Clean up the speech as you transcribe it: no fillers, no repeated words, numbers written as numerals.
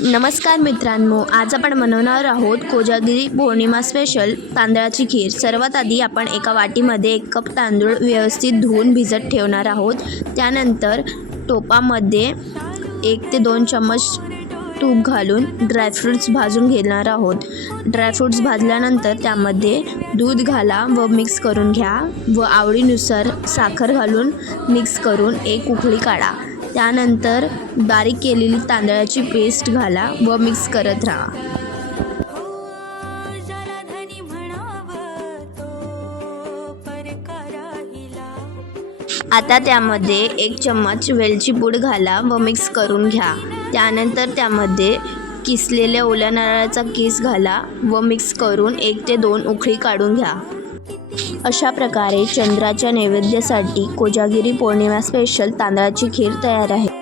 नमस्कार मित्रांनो, आज आपण बनवणार आहोत कोजागिरी पौर्णिमा स्पेशल तांदळाची खीर। सर्वात आधी आपण एका वाटीमध्ये 1 कप तांदूळ व्यवस्थित धुवून भिजत ठेवणार आहोत। त्यानंतर टोपामध्ये 1 ते 2 चम्मच तूप घालून ड्रायफ्रूट्स भाजून घेणार आहोत। ड्रायफ्रूट्स भाजल्यानंतर त्यामध्ये दूध घाला व मिक्स करून घ्या व आवडीनुसार साखर घालून मिक्स करून एक उकळी काढा। त्यानंतर बारीक केलेली तांदळाची पेस्ट घाला व मिक्स करत राहा। आता त्यामध्ये 1 चम्मच वेलची पूड घाला व मिक्स करून घ्या। त्यानंतर त्यामध्ये किसलेल्या ओल्या नारळाचा किस घाला व मिक्स करून 1 ते 2 उकळी काढून घ्या। अशा प्रकारे चंद्राच्या नैवेद्यासाठी कोजागिरी पौर्णिमा स्पेशल तांदळाची खीर तयार आहे।